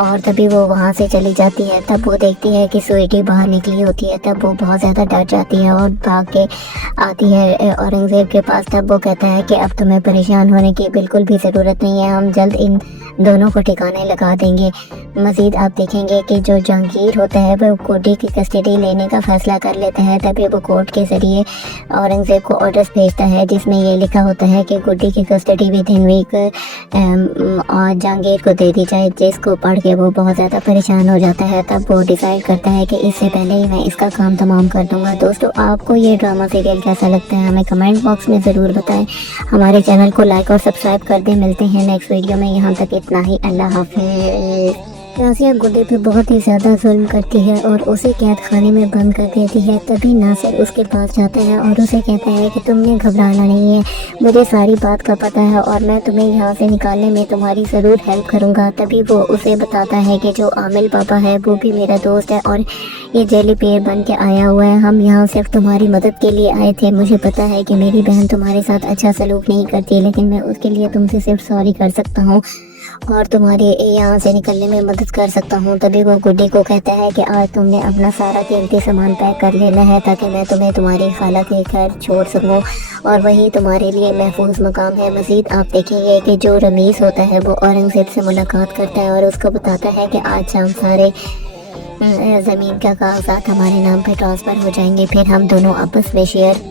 और तभी वो वहाँ से चली जाती है। तब वो देखती है कि स्वीटी बाहर निकली होती है। तब वो बहुत ज़्यादा डर जाती है और भाग के आती है औरंगज़ेब के पास। तब वो कहता है कि अब तुम्हें परेशान होने की बिल्कुल भी ज़रूरत नहीं है, हम जल्द इन दोनों को ठिकाने लगा देंगे। मज़ीद आप देखेंगे कि जो जहांगीर होता है वो गुड्डी की कस्टडी लेने का फ़ैसला कर लेता है। तभी वो कोर्ट के ज़रिए औरंगज़ेब को ऑर्डर्स भेजता है जिसमें ये लिखा होता है कि गुड्डी की कस्टडी विद इन वीक और जहांगीर को दे दी जाए, जिसको पढ़ के वो बहुत ज़्यादा परेशान हो जाता है। तब वो डिसाइड करता है कि इससे पहले ही मैं इसका काम तमाम कर दूँगा। दोस्तों, आपको ये ड्रामा सीरियल कैसा लगता है हमें कमेंट बॉक्स में ज़रूर बताएं। हमारे चैनल को लाइक और सब्सक्राइब कर दें। मिलते हैं नेक्स्ट वीडियो में। यहाँ तक इतना ही। अल्लाह हाफिज़। नासिया गुड्डी पे बहुत ही ज़्यादा जुल्म करती है और उसे कैद खाने में बंद कर देती है। तभी नासिर उसके पास जाता है और उसे कहता है कि तुमने घबराना नहीं है, मुझे सारी बात का पता है और मैं तुम्हें यहाँ से निकालने में तुम्हारी ज़रूर हेल्प करूँगा। तभी वो उसे बताता है कि जो आमिल पापा है वो भी मेरा दोस्त है और ये जेली पे बन के आया हुआ है। हम यहाँ सिर्फ तुम्हारी मदद के लिए आए थे। मुझे पता है कि मेरी बहन तुम्हारे साथ अच्छा सलूक नहीं करती, लेकिन मैं उसके लिए तुमसे सिर्फ सॉरी कर सकता हूँ और तुम्हारे यहाँ से निकलने में मदद कर सकता हूँ। तभी वो गुड्डी को कहता है कि आज तुमने अपना सारा कीमती सामान पैक कर लेना है ताकि मैं तुम्हें तुम्हारी खाला के घर छोड़ सकूँ और वही तुम्हारे लिए महफूज मकाम है। मज़ीद आप देखेंगे कि जो रमीज़ होता है वो औरंगज़ेब से मुलाकात करता है और उसको बताता है कि आज शाम सारे ज़मीन का कागजात हमारे नाम पे ट्रांसफ़र हो जाएंगे, फिर हम दोनों आपस में शेयर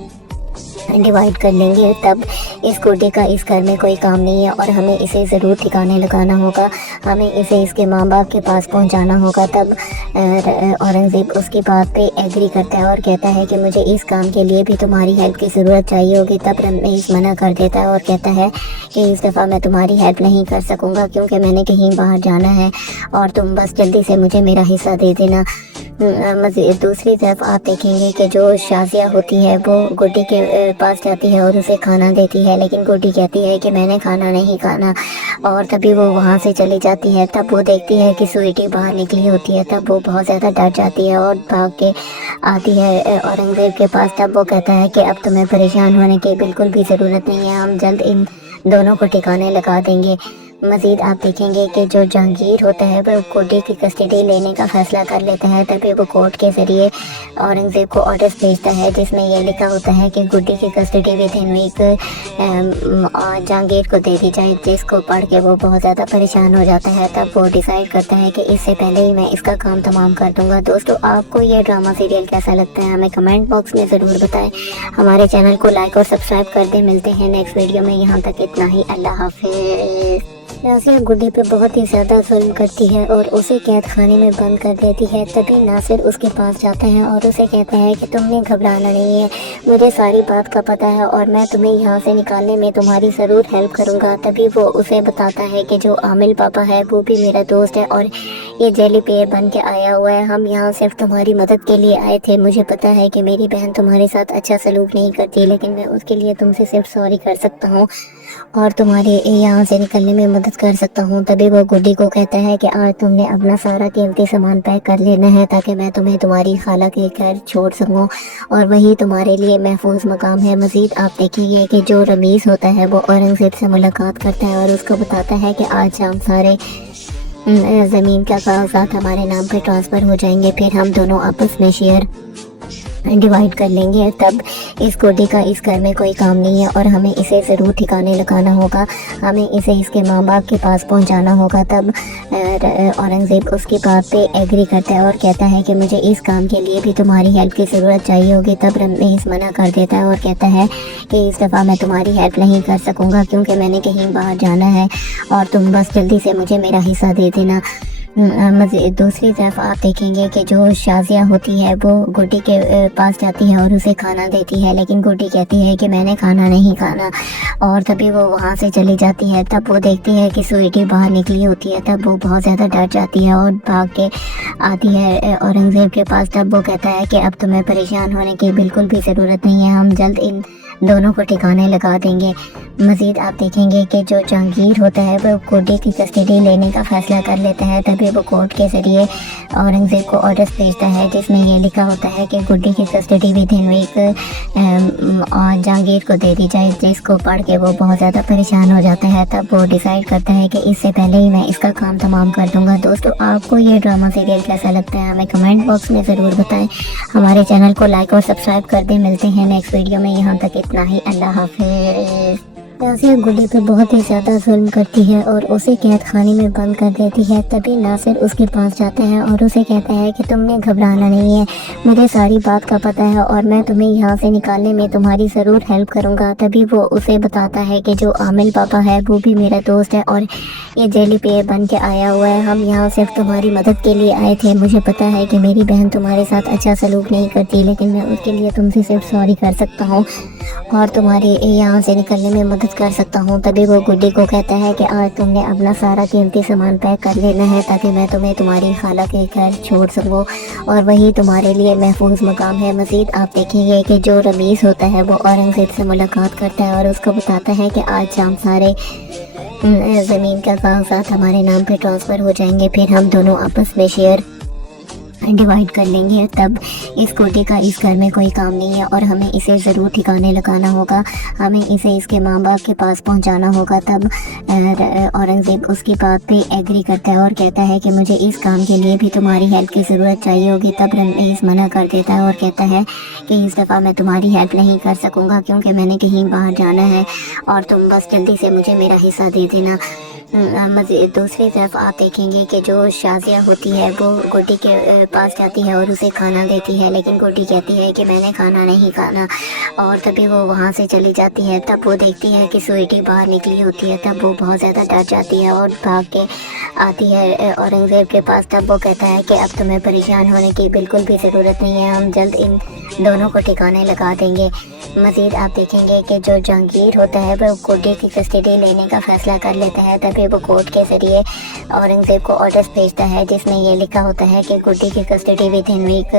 डिवाइड कर लेंगे। तब इस गुड्डी का इस घर में कोई काम नहीं है और हमें इसे ज़रूर ठिकाने लगाना होगा, हमें इसे इसके माँ बाप के पास पहुंचाना होगा। तब औरंगज़ेब उसकी बात पे एग्री करता है और कहता है कि मुझे इस काम के लिए भी तुम्हारी हेल्प की ज़रूरत चाहिए होगी। तब रमीज़ मना कर देता है और कहता है कि इस दफ़ा मैं तुम्हारी हेल्प नहीं कर सकूँगा क्योंकि मैंने कहीं बाहर जाना है और तुम बस जल्दी से मुझे मेरा हिस्सा दे देना। मज़ीद दूसरी तरफ आप देखेंगे कि जो शाजिया होती है वो गुड्डी के पास जाती है और उसे खाना देती है, लेकिन गुड्डी कहती है कि मैंने खाना नहीं खाना, और तभी वो वहाँ से चली जाती है। तब वो देखती है कि स्वीटी बाहर निकली होती है। तब वो बहुत ज़्यादा डर जाती है और भाग के आती है औरंगज़ेब के पास। तब वो कहता है कि अब तुम्हें परेशान होने की बिल्कुल भी ज़रूरत नहीं है, हम जल्द इन दोनों को ठिकाने लगा देंगे। मजीद आप देखेंगे कि जो जहांगीर होता है वो गुड्डी की कस्टडी लेने का फैसला कर लेता है। तभी वो कोर्ट के ज़रिए औरंगज़ेब को ऑर्डर्स भेजता है जिसमें यह लिखा होता है कि गुड्डी की custody within week Jahangir को दे दी जाए, जिसको पढ़ के वो बहुत ज़्यादा परेशान हो जाता है। तब वो डिसाइड करता है कि इससे पहले ही मैं इसका काम तमाम कर दूँगा। दोस्तों, आपको ये ड्रामा सीरियल कैसा लगता है हमें कमेंट बॉक्स में ज़रूर बताएं। हमारे चैनल को लाइक और सब्सक्राइब कर दें। मिलते हैं नेक्स्ट वीडियो में, यहाँ तक इतना ही। अल्लाह हाफिज़। नासिर गुड्डी पे बहुत ही ज़्यादा जुल्म करती है और उसे कैद खाने में बंद कर देती है। तभी नासिर उसके पास जाता है और उसे कहता है कि तुमने घबराना नहीं है, मुझे सारी बात का पता है और मैं तुम्हें यहाँ से निकालने में तुम्हारी ज़रूर हेल्प करूँगा। तभी वो उसे बताता है कि जो आमिल पापा है वो भी मेरा दोस्त है और ये जेली पेयर बन के आया हुआ है। हम यहाँ सिर्फ तुम्हारी मदद के लिए आए थे। मुझे पता है कि मेरी बहन तुम्हारे साथ अच्छा सलूक नहीं करती, लेकिन मैं उसके लिए तुमसे सिर्फ सॉरी कर सकता हूँ और तुम्हारे यहाँ से निकलने में मदद कर सकता हूँ। तभी वो गुड्डी को कहता है कि आज तुमने अपना सारा कीमती सामान पैक कर लेना है ताकि मैं तुम्हें तुम्हारी खाला के घर छोड़ सकूँ और वही तुम्हारे लिए महफूज मकाम है। मज़ीद आप देखेंगे कि जो रमीज़ होता है वो औरंगज़ेब से मुलाकात करता है और उसको बताता है कि आज शाम सारे ज़मीन का कागजात हमारे नाम पे ट्रांसफ़र हो जाएंगे, फिर हम दोनों आपस में शेयर डिवाइड कर लेंगे। तब इस गुड्डी का इस घर में कोई काम नहीं है और हमें इसे ज़रूर ठिकाने लगाना होगा, हमें इसे इसके माँ बाप के पास पहुंचाना होगा। तब औरंगज़ेब उसकी बात पे एग्री करता है और कहता है कि मुझे इस काम के लिए भी तुम्हारी हेल्प की ज़रूरत चाहिए होगी। तब रमीज़ मना कर देता है और कहता है कि इस दफ़ा मैं तुम्हारी हेल्प नहीं कर सकूँगा क्योंकि मैंने कहीं बाहर जाना है और तुम बस जल्दी से मुझे मेरा हिस्सा दे देना। दूसरी तरफ आप देखेंगे कि जो शाजिया होती है वो गुड्डी के पास जाती है और उसे खाना देती है, लेकिन गुड्डी कहती है कि मैंने खाना नहीं खाना और तभी वो वहाँ से चली जाती है। तब वो देखती है कि स्वीटी बाहर निकली होती है। तब वो बहुत ज़्यादा डर जाती है और भाग के आती है औरंगज़ेब के पास। तब वो कहता है कि अब तुम्हें परेशान होने की बिल्कुल भी ज़रूरत नहीं है, हम जल्द इन दोनों को ठिकाने लगा देंगे। मज़ीद आप देखेंगे कि जो जहांगीर होता है वो गुड्डी की कस्टडी लेने का फ़ैसला कर लेता है। तभी वो कोर्ट के ज़रिए औरंगज़ेब को ऑर्डर्स भेजता है जिसमें ये लिखा होता है कि गुड्डी की custody within week Jahangir को दे दी जाए, जिसको पढ़ के वो बहुत ज़्यादा परेशान हो जाता है। तब वो डिसाइड करता है कि इससे पहले ही मैं इसका काम तमाम कर दूँगा। दोस्तों, आपको ये ड्रामा सीरियल कैसा लगता है हमें कमेंट बॉक्स में ज़रूर बताएं। हमारे चैनल को लाइक और सब्सक्राइब कर दें। मिलते हैं नेक्स्ट वीडियो में, यहाँ तक इतना ही। अल्लाह हाफिज़। नासिर गुड्डी पे बहुत ही ज़्यादा जुल्म करती है और उसे कैद खाने में बंद कर देती है। तभी नासिर उसके पास जाता है और उसे कहता है कि तुमने घबराना नहीं है, मुझे सारी बात का पता है और मैं तुम्हें यहाँ से निकालने में तुम्हारी ज़रूर हेल्प करूँगा। तभी वो उसे बताता है कि जो आमिल पापा है वो भी मेरा दोस्त है और ये जेली पेयर बन के आया हुआ है। हम यहाँ सिर्फ तुम्हारी मदद के लिए आए थे। मुझे पता है कि मेरी बहन तुम्हारे साथ अच्छा सलूक नहीं करती, लेकिन मैं उसके लिए तुमसे सिर्फ सॉरी कर सकता हूँ और तुम्हारे यहाँ से निकलने में मदद कर सकता हूँ। तभी वो गुड्डी को कहता है कि आज तुमने अपना सारा कीमती सामान पैक कर लेना है ताकि मैं तुम्हें तुम्हारी खाला के घर छोड़ सकूँ और वही तुम्हारे लिए महफूज मकाम है। मज़ीद आप देखेंगे कि जो रमीज़ होता है वो औरंगज़ेब से मुलाकात करता है और उसको बताता है कि आज शाम सारे ज़मीन का कागजात हमारे नाम पे ट्रांसफ़र हो जाएंगे, फिर हम दोनों आपस में शेयर डिवाइड कर लेंगे। तब इस गुड्डी का इस घर में कोई काम नहीं है और हमें इसे ज़रूर ठिकाने लगाना होगा, हमें इसे इसके माँ बाप के पास पहुंचाना होगा। तब औरंगज़ेब उसकी बात पे एग्री करता है और कहता है कि मुझे इस काम के लिए भी तुम्हारी हेल्प की ज़रूरत चाहिए होगी। तब रमीज़ मना कर देता है और कहता है कि इस दफ़ा मैं तुम्हारी हेल्प नहीं कर सकूँगा क्योंकि मैंने कहीं बाहर जाना है और तुम बस जल्दी से मुझे मेरा हिस्सा दे देना। दूसरी तरफ आप देखेंगे कि जो शाजिया होती है वो गुड्डी के पास जाती है और उसे खाना देती है, लेकिन गुड्डी कहती है कि मैंने खाना नहीं खाना और तभी वो वहाँ से चली जाती है। तब वो देखती है कि स्वीटी बाहर निकली होती है। तब वो बहुत ज़्यादा डर जाती है और भाग के आती है औरंगज़ेब के पास। तब वो कहता है कि अब तुम्हें परेशान होने की बिल्कुल भी ज़रूरत नहीं है, हम जल्द इन दोनों को ठिकाने लगा देंगे। मज़ीद आप देखेंगे कि जो जहांगीर होता है वो गुड्डी की कस्टडी लेने का फ़ैसला कर लेता है। तभी वो कोर्ट के ज़रिए औरंगज़ेब को ऑर्डर्स भेजता है जिसमें ये लिखा होता है कि गुड्डी की custody within week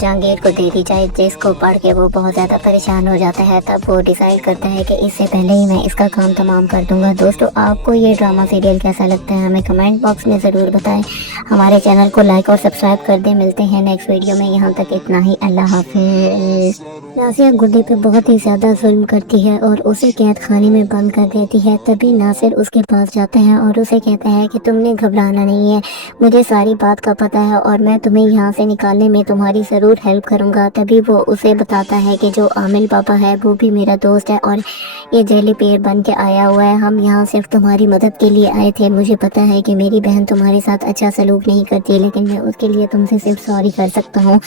Jahangir को दे दी जाए, जिसको पढ़ के वो बहुत ज़्यादा परेशान हो जाता है। तब वो डिसाइड करता है कि इससे पहले ही मैं इसका काम तमाम कर दूँगा। दोस्तों, आपको ये ड्रामा सीरियल कैसा लगता है हमें कमेंट बॉक्स में ज़रूर बताएं। हमारे चैनल को लाइक और सब्सक्राइब कर दें। मिलते हैं नेक्स्ट वीडियो में, यहाँ तक इतना ही। अल्लाह हाफिज़। नासिर गुड्डी पे बहुत ही ज़्यादा जुल्म करती है और उसे कैद खाने में बंद कर देती है। तभी नासिर उसके पास जाते हैं और उसे कहते हैं कि तुमने घबराना नहीं है, मुझे सारी बात का पता है और मैं तुम्हें यहाँ से निकालने में तुम्हारी ज़रूर हेल्प करूँगा। तभी वो उसे बताता है कि जो आमिल पापा है वो भी मेरा दोस्त है और ये जेली पेड़ बन के आया हुआ है। हम यहाँ सिर्फ तुम्हारी मदद के लिए आए थे। मुझे पता है कि मेरी बहन तुम्हारे साथ अच्छा सलूक नहीं करती, लेकिन मैं उसके लिए तुमसे सिर्फ सॉरी कर सकता हूँ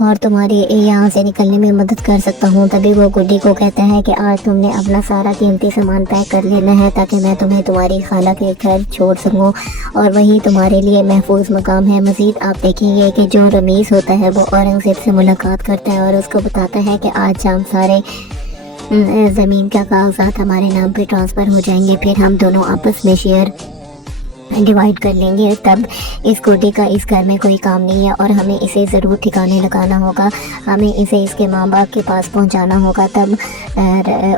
और तुम्हारी यहाँ से निकलने में मदद कर सकता हूँ। तभी वो गुड्डी को कहता है कि आज तुमने अपना सारा कीमती सामान पैक कर लेना है ताकि मैं तुम्हें तुम्हारी खाला के घर छोड़ सकूँ और वही तुम्हारे लिए महफूज मकाम है। मज़ीद आप देखेंगे कि जो रमीज़ होता है वो औरंगज़ेब से मुलाकात करता है और उसको बताता है कि आज शाम सारे ज़मीन का कागजात हमारे नाम पे ट्रांसफ़र हो जाएंगे, फिर हम दोनों आपस में शेयर डिवाइड कर लेंगे। तब इस गुड्डी का इस घर में कोई काम नहीं है और हमें इसे ज़रूर ठिकाने लगाना होगा, हमें इसे इसके माँ बाप के पास पहुंचाना होगा। तब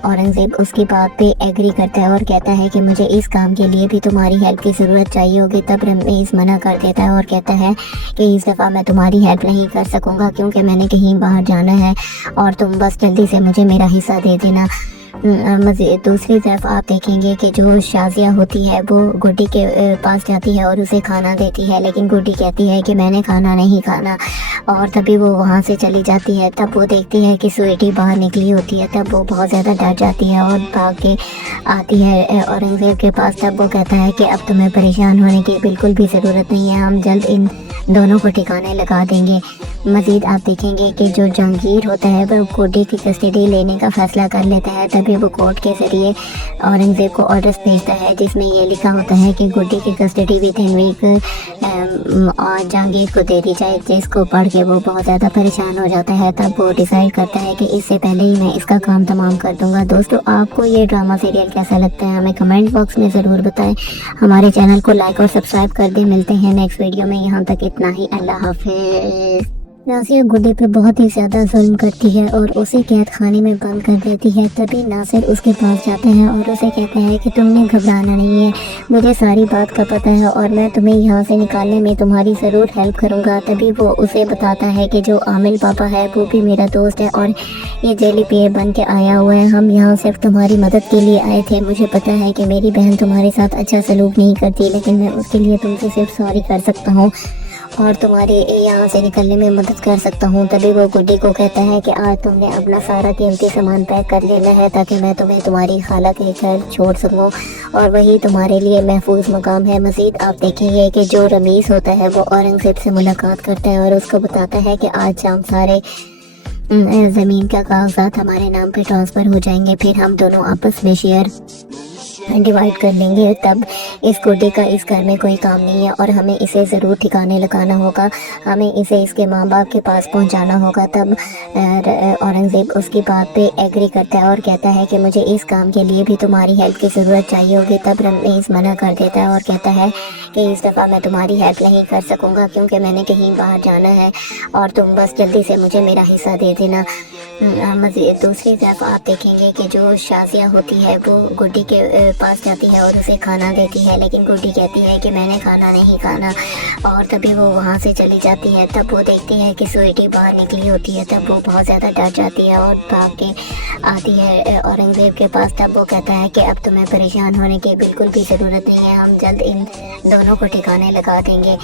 औरंगज़ेब उसकी बात पे एग्री करता है और कहता है कि मुझे इस काम के लिए भी तुम्हारी हेल्प की ज़रूरत चाहिए होगी। तब रमीज़ मना कर देता है और कहता है कि इस दफ़ा मैं तुम्हारी हेल्प नहीं कर सकूँगा क्योंकि मैंने कहीं बाहर जाना है और तुम बस जल्दी से मुझे मेरा हिस्सा दे देना। मज़ीद दूसरी तरफ आप देखेंगे कि जो शाज़िया होती है वो गुड्डी के पास जाती है और उसे खाना देती है, लेकिन गुड्डी कहती है कि मैंने खाना नहीं खाना और तभी वो वहाँ से चली जाती है। तब वो देखती है कि स्वीटी बाहर निकली होती है। तब वो बहुत ज़्यादा डर जाती है और भाग के आती है औरंगज़ेब के पास। तब वो कहता है कि अब तुम्हें परेशान होने की बिल्कुल भी ज़रूरत नहीं है, हम जल्द इन दोनों को ठिकाने लगा देंगे। मज़ीद आप देखेंगे कि जो जहांगीर होता है वह गुड्डी की कस्टडी लेने का फ़ैसला कर लेता है। तभी वो कोर्ट के ज़रिए औरंगज़ेब को ऑर्डर्स भेजता है जिसमें ये लिखा होता है कि गुड्डी की कस्टडी विद इन वीक और जहांगीर को दे दी जाए, जिसको पढ़ के वो बहुत ज़्यादा परेशान हो जाता है। तब वो डिसाइड करता है कि इससे पहले ही मैं इसका काम तमाम कर दूँगा। दोस्तों आपको ये ड्रामा सीरियल कैसा लगता है हमें कमेंट बॉक्स में ज़रूर बताएं। हमारे चैनल को लाइक और सब्सक्राइब कर दें। मिलते हैं नेक्स्ट वीडियो में, यहाँ तक इतना ही। अल्लाह हाफिज़। नासिर गुड्डी पे बहुत ही ज़्यादा जुल्म करती है और उसे कैद खाने में बंद कर देती है। तभी नासिर उसके पास जाते हैं और उसे कहते हैं कि तुमने घबराना नहीं है, मुझे सारी बात का पता है और मैं तुम्हें यहाँ से निकालने में तुम्हारी ज़रूर हेल्प करूँगा। तभी वो उसे बताता है कि जो आमिल पापा है वो भी मेरा दोस्त है और ये जेली पेड़ बन के आया हुआ है। हम यहाँ सिर्फ तुम्हारी मदद के लिए आए थे। मुझे पता है कि मेरी बहन तुम्हारे साथ अच्छा सलूक नहीं करती, लेकिन मैं उसके लिए तुमसे सिर्फ सॉरी कर सकता हूँ और तुम्हारे यहाँ से निकलने में मदद कर सकता हूँ। तभी वो गुड्डी को कहता है कि आज तुमने अपना सारा कीमती सामान पैक कर लेना है ताकि मैं तुम्हें तुम्हारी खाला के घर छोड़ सकूँ और वही तुम्हारे लिए महफूज मकाम है। मज़ीद आप देखेंगे कि जो रमीज़ होता है वो औरंगज़ेब से मुलाकात करता है और उसको बताता है कि आज शाम सारे ज़मीन का कागजात हमारे नाम पे ट्रांसफ़र हो जाएंगे, फिर हम दोनों आपस में शेयर डिवाइड कर लेंगे। तब इस गुड्डी का इस घर में कोई काम नहीं है और हमें इसे ज़रूर ठिकाने लगाना होगा, हमें इसे इसके माँ बाप के पास पहुंचाना होगा। तब औरंगज़ेब उसकी बात पे एग्री करता है और कहता है कि मुझे इस काम के लिए भी तुम्हारी हेल्प की ज़रूरत चाहिए होगी। तब रमीज़ मना कर देता है और कहता है कि इस दफ़ा मैं तुम्हारी हेल्प नहीं कर सकूँगा क्योंकि मैंने कहीं बाहर जाना है और तुम बस जल्दी से मुझे मेरा हिस्सा दे देना। मज़ीद दूसरी तरफ आप देखेंगे कि जो शाज़िया होती है वो गुड्डी के पास जाती है और उसे खाना देती है, लेकिन गुड्डी कहती है कि मैंने खाना नहीं खाना और तभी वो वहाँ से चली जाती है। तब वो देखती है कि स्वीटी बाहर निकली होती है। तब वो बहुत ज़्यादा डर जाती है और भाग के आती है औरंगज़ेब के पास। तब वो कहता है कि अब तुम्हें परेशान होने की बिल्कुल भी ज़रूरत नहीं है, हम जल्द इन दोनों को ठिकाने लगा देंगे।